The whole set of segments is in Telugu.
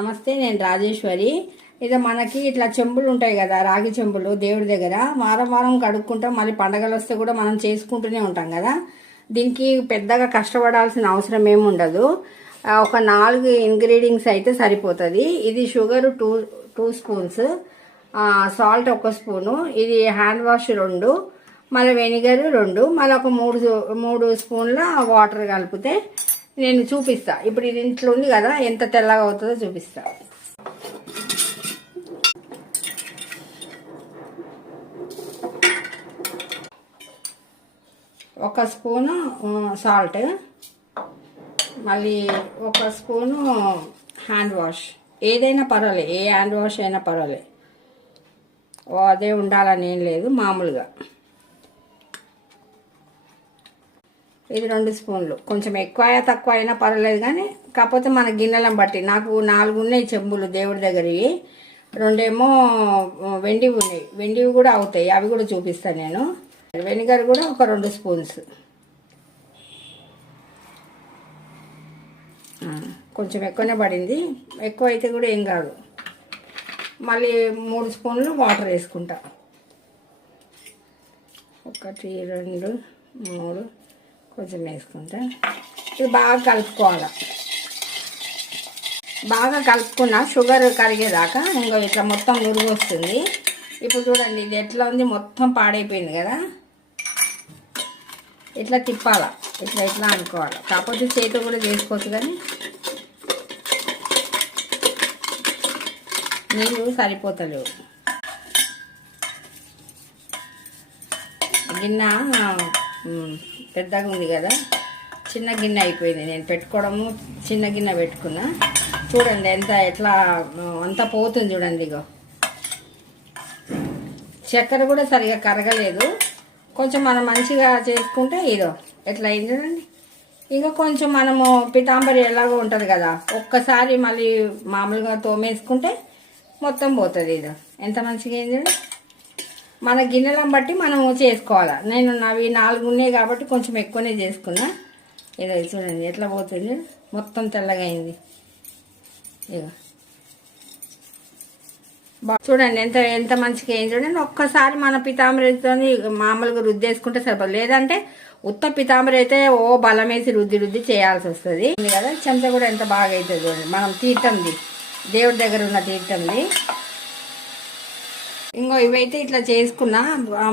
నమస్తే, నేను రాజేశ్వరి. ఇక మనకి ఇట్లా చెంబులు ఉంటాయి కదా, రాగి చెంబులు దేవుడి దగ్గర వారం వారం కడుక్కుంటాం. మళ్ళీ పండగలు వస్తే కూడా మనం చేసుకుంటూనే ఉంటాం కదా. దీనికి పెద్దగా కష్టపడాల్సిన అవసరం ఏమి ఉండదు. ఒక 4 ఇంగ్రీడియంట్స్ అయితే సరిపోతుంది. ఇది షుగర్ 2 స్పూన్స్, సాల్ట్ 1 స్పూను, ఇది హ్యాండ్ వాష్ 2, మళ్ళీ వెనిగర్ 2, మళ్ళీ ఒక 3 స్పూన్ల వాటర్ కలిపితే నేను చూపిస్తా. ఇప్పుడు ఇది ఇంట్లో ఉంది కదా, ఎంత తెల్లగా అవుతుందో చూపిస్తా. ఒక స్పూను సాల్ట్, మళ్ళీ 1 స్పూను హ్యాండ్ వాష్. ఏదైనా పర్వాలేదు, ఏ హ్యాండ్ వాష్ అయినా పర్వాలేదు, అదే ఉండాలని ఏం లేదు, మామూలుగా. ఇది 2 స్పూన్లు. కొంచెం ఎక్కువ తక్కువ అయినా పర్వాలేదు, కానీ కాకపోతే మన గిన్నెలను బట్టి. నాకు 4 ఉన్నాయి చెంబులు దేవుడి దగ్గరవి, 2 ఏమో వెండివి ఉన్నాయి. వెండివి కూడా అవుతాయి, అవి కూడా చూపిస్తాను నేను. వెనిగర్ కూడా ఒక 2 స్పూన్స్. కొంచెం ఎక్కువనే పడింది, ఎక్కువ అయితే కూడా ఏం కాదు. మళ్ళీ 3 స్పూన్లు వాటర్ వేసుకుంటా. 1 2 3 కొంచెం వేసుకుంటా. ఇది బాగా కలుపుకోవాలి. బాగా కలుపుకున్న షుగర్ కరిగేదాకా ఇంకా ఇట్లా మొత్తం నురుగు వస్తుంది. ఇప్పుడు చూడండి, ఇది ఎట్లా ఉంది, మొత్తం పాడైపోయింది కదా. ఇట్లా తిప్పాల, ఇట్లా ఇట్లా అనుకోవాలి. కాకపోతే చేతి కూడా చేసుకోవచ్చు, కానీ నీళ్ళు సరిపోతలేవు. గిన్నె పెద్దగా ఉంది కదా, చిన్న గిన్నె అయిపోయింది. నేను పెట్టుకోవడము చిన్న గిన్నె పెట్టుకున్నా. చూడండి ఎట్లా అంతా పోతుంది చూడండి. ఇగో చక్కెర కూడా సరిగా కరగలేదు. కొంచెం మనం మంచిగా చేసుకుంటే ఇదో ఎట్లా అయింది చూడండి. ఇంకా కొంచెం మనము పితాంబరి ఎలాగో ఉంటుంది కదా, ఒక్కసారి మళ్ళీ మామూలుగా తోమేసుకుంటే మొత్తం పోతుంది. ఇదో ఎంత మంచిగా అయింది చూడండి. మన గిన్నెలను బట్టి మనము చేసుకోవాలి. నేను నావి 4 ఉన్నాయి కాబట్టి కొంచెం ఎక్కువనే చేసుకున్నా. ఇదో చూడండి ఎట్లా పోతుంది, మొత్తం తెల్లగా అయింది. ఇగో చూడండి ఎంత మంచిగా అయింది చూడండి. ఒక్కసారి మన పితాంబరితో మామూలుగా రుద్దేసుకుంటే సరిపోదు. లేదంటే ఉత్త పితాంబరి అయితే బలం వేసి రుద్ది చేయాల్సి వస్తుంది కదా. చెంచా కూడా ఎంత బాగా అవుతుంది చూడండి. మనం తీర్థంది, దేవుడి దగ్గర ఉన్న తీర్థంది. ఇంకో ఇవైతే ఇట్లా చేసుకున్నా,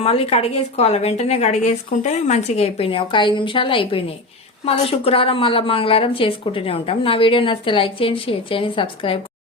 మళ్ళీ కడిగేసుకోవాలి. వెంటనే కడిగేసుకుంటే మంచిగా అయిపోయినాయి. ఒక 5 నిమిషాలు అయిపోయినాయి. మళ్ళీ శుక్రవారం మళ్ళీ మంగళవారం చేసుకుంటూనే ఉంటాం. నా వీడియో నచ్చితే లైక్ చేయండి, షేర్ చేయండి, సబ్స్క్రైబ్